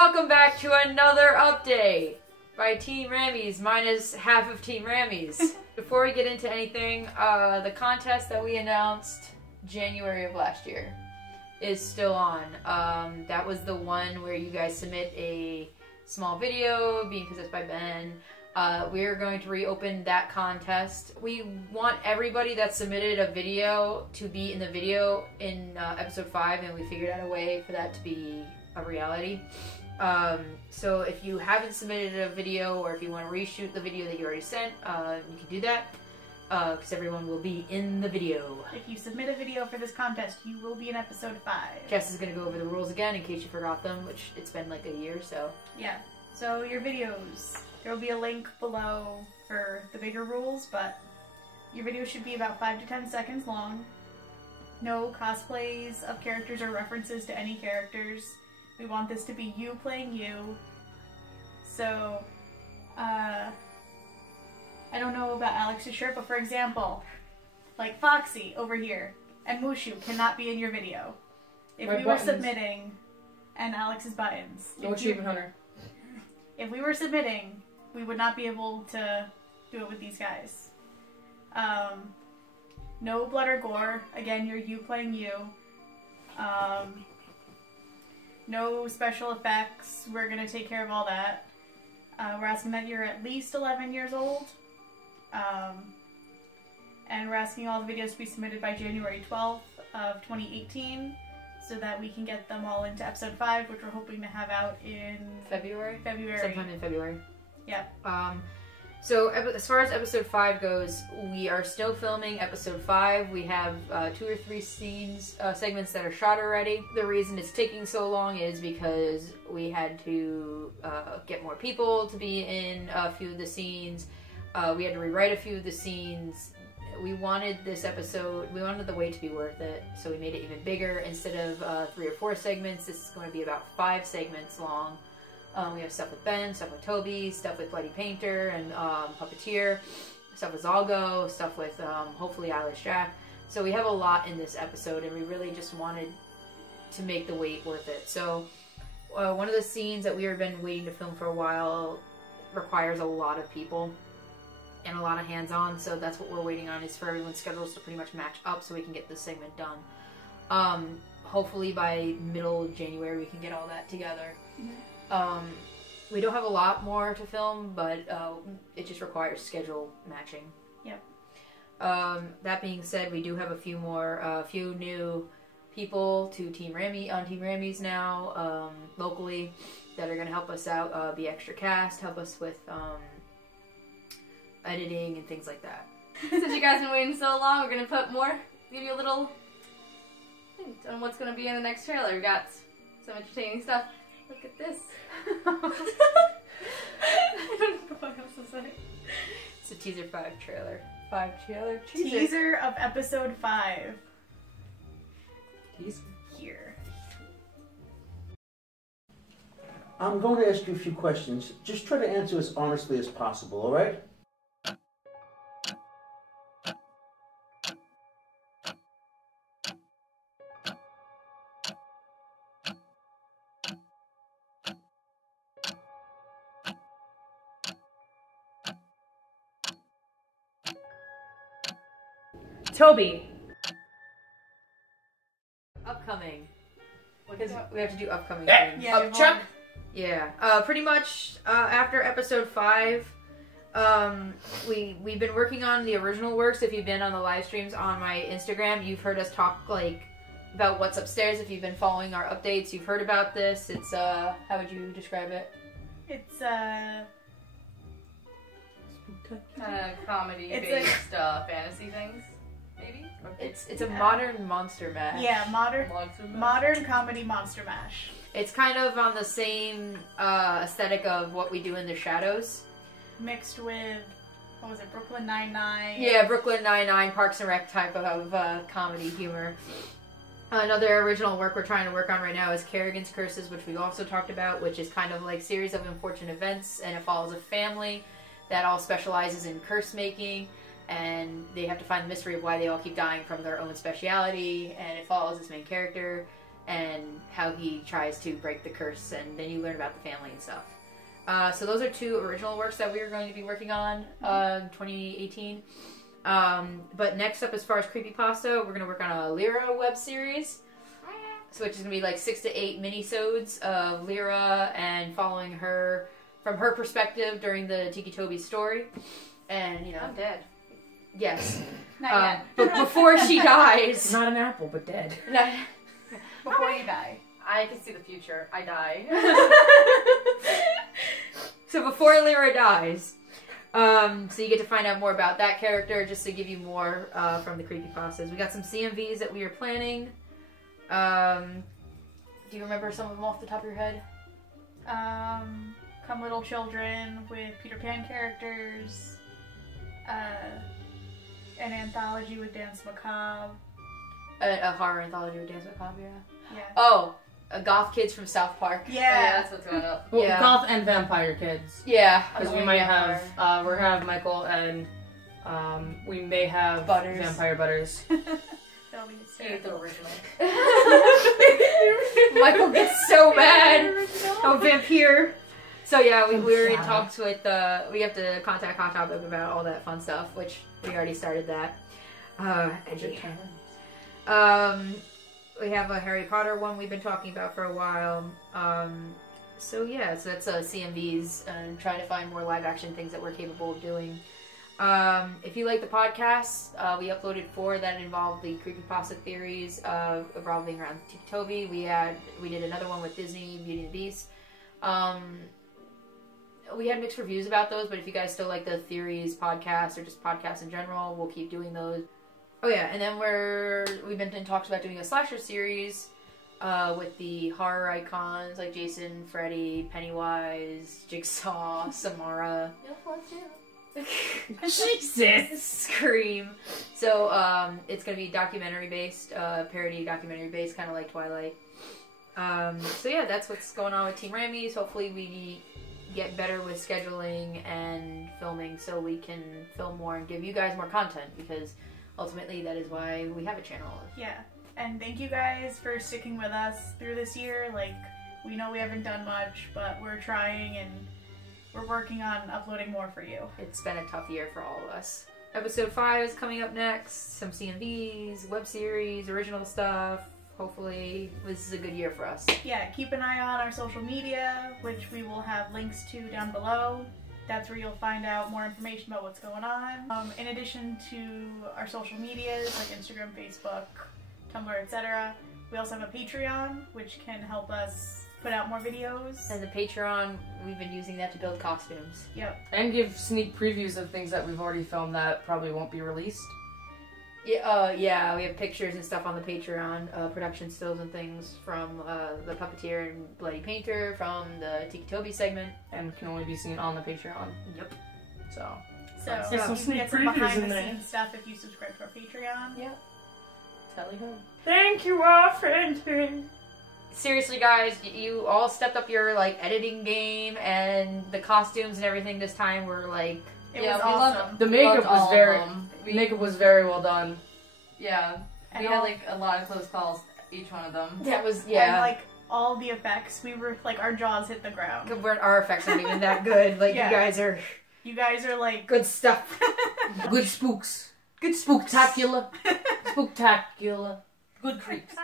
welcome back to another update by Team Rammies, minus half of Team Rammies. Before we get into anything, the contest that we announced January of last year is still on. That was the one where you guys submit a small video being possessed by Ben. We are going to reopen that contest. We want everybody that submitted a video to be in the video in episode 5, and we figured out a way for that to be a reality. So if you haven't submitted a video, or if you want to reshoot the video that you already sent, you can do that, because everyone will be in the video. If you submit a video for this contest, you will be in episode 5. Jess is going to go over the rules again in case you forgot them, which it's been like a year, so. Yeah, so your videos, there will be a link below for the bigger rules, but your video should be about 5 to 10 seconds long. No cosplays of characters or references to any characters. We want this to be you playing you. So, I don't know about Alex's shirt, but for example, like Foxy over here and Mushu cannot be in your video. If we were submitting, and Alex's buttons. No achievement hunter. If we were submitting, we would not be able to do it with these guys. No blood or gore. Again, you're you playing you. No special effects. We're going to take care of all that. We're asking that you're at least 11 years old. And we're asking all the videos to be submitted by January 12th of 2018 so that we can get them all into episode 5, which we're hoping to have out in February? February. Sometime in February. Yep. So as far as episode 5 goes, we are still filming episode 5. We have 2 or 3 scenes, segments that are shot already. The reason it's taking so long is because we had to get more people to be in a few of the scenes. We had to rewrite a few of the scenes. We wanted this episode, we wanted the wait to be worth it, so we made it even bigger. Instead of 3 or 4 segments, this is going to be about 5 segments long. We have stuff with Ben, stuff with Toby, stuff with Bloody Painter and Puppeteer, stuff with Zalgo, stuff with hopefully Eilish Jack. So we have a lot in this episode, and we really just wanted to make the wait worth it. So one of the scenes that we have been waiting to film for a while requires a lot of people and a lot of hands-on, so that's what we're waiting on, is for everyone's schedules to pretty much match up so we can get this segment done. Hopefully by middle January we can get all that together. Mm-hmm. We don't have a lot more to film, but it just requires schedule matching. Yep. That being said, we do have a few new people to Team Rammies now, locally, that are going to help us out, be extra cast, help us with editing and things like that. Since you guys have been waiting so long, we're going to give you a little hint on what's going to be in the next trailer. We got some entertaining stuff. Look at this. I don't know what else to say. It's a teaser 5 trailer. 5 trailer teaser of episode 5. Teaser. Here. I'm going to ask you a few questions. Just try to answer as honestly as possible, alright? Toby. Upcoming. Because we have to do upcoming Yeah. things. Yeah, Chuck. Yeah. Pretty much after episode 5, we've been working on the original works. If you've been on the live streams on my Instagram, you've heard us talk about what's upstairs. If you've been following our updates, you've heard about this. It's how would you describe it? It's comedy-based fantasy things, maybe? It's a modern monster mash. Yeah, modern comedy monster mash. It's kind of on the same aesthetic of what we do in the Shadows. Mixed with, what was it, Brooklyn Nine-Nine? Yeah, Brooklyn Nine-Nine, Parks and Rec type of comedy humor. Another original work we're trying to work on right now is Kerrigan's Curses, which we also talked about, which is kind of like series of unfortunate events, and it follows a family that all specializes in curse making, and they have to find the mystery of why they all keep dying from their own speciality, and it follows this main character, and how he tries to break the curse, and then you learn about the family and stuff. So those are 2 original works that we are going to be working on 2018. But next up, as far as creepypasta, we're going to work on a Lyra web series. So which is going to be like 6 to 8 minisodes of Lyra and following her from her perspective during the Tiki Toby story. And, you know... I'm dead. Yes. Not yet. But before she dies... Not an apple, but dead. Before you die. I can see the future. I die. So before Lyra dies, so you get to find out more about that character, just to give you more from the creepypastas. We got some CMVs that we are planning. Do you remember some of them off the top of your head? Come Little Children with Peter Pan characters. An anthology with Dance Macabre. A horror anthology with Dance Macabre, Yeah. Oh, Goth Kids from South Park. Yeah. That's what's going up. Well, Yeah. Goth and Vampire Kids. Yeah. Because we might have, we're gonna have Michael and, we may have Butters. Vampire Butters. That'll be You hysterical. the original. Michael gets so mad. Oh, vampire. So yeah, we're in Shadow. talks with, we have to contact Hot Topic about all that fun stuff, which we already started that. We have a Harry Potter one we've been talking about for a while. So yeah, so that's CMVs and trying to find more live action things that we're capable of doing. If you like the podcast, we uploaded 4 that involved the creepypasta theories revolving around Tiki Toby. We did another one with Disney, Beauty and the Beast. We had mixed reviews about those, but if you guys still like the theories podcast or just podcasts in general, we'll keep doing those. Oh yeah, and then we've been in talks about doing a slasher series with the horror icons like Jason, Freddy, Pennywise, Jigsaw, Samara. Jesus! Scream. So it's going to be documentary based, parody documentary based, kind of like Twilight. So yeah, that's what's going on with Team Rammies. Hopefully we get better with scheduling and filming so we can film more and give you guys more content, because ultimately that is why we have a channel. Yeah. And thank you guys for sticking with us through this year. Like, we know we haven't done much, but we're trying and we're working on uploading more for you. It's been a tough year for all of us. Episode 5 is coming up next. Some CMVs, web series, original stuff. Hopefully this is a good year for us. Yeah, keep an eye on our social media, which we will have links to down below. That's where you'll find out more information about what's going on. In addition to our social medias like Instagram, Facebook, Tumblr, etc., we also have a Patreon, which can help us put out more videos. And the Patreon, we've been using that to build costumes. Yep. And give sneak previews of things that we've already filmed that probably won't be released. Yeah, we have pictures and stuff on the Patreon, production stills and things from the Puppeteer and Bloody Painter, from the Tiki Toby segment. And can only be seen on the Patreon. Yep. So So There's you some can sneak get some previews behind in the there. scenes stuff if you subscribe to our Patreon. yeah. Tally ho. Thank you, our friend. Seriously, guys, you all stepped up your editing game, and the costumes and everything this time were It Yeah, was we loved awesome. The makeup all was of very them. makeup was very well done. Yeah. And We had all- a lot of close calls, each one of them. that was And all the effects, we were our jaws hit the ground. Our effects aren't even that good. Yeah. You guys are You guys are good stuff. Good spooks. Good spooktacular. Spooktacular. Good creeps.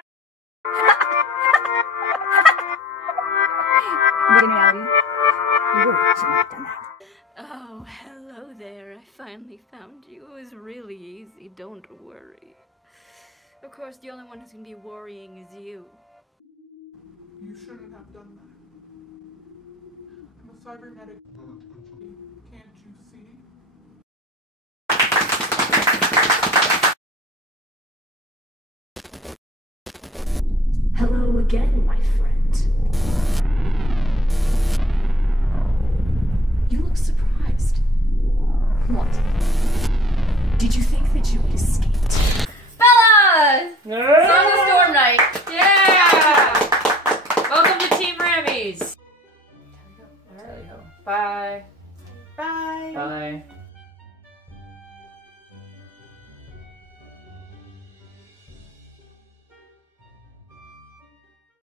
Oh, hello there. I finally found you. It was really easy. Don't worry. Of course, the only one who's going to be worrying is you. You shouldn't have done that. I'm a cybernetic. Can't you see? Hello again, my friend.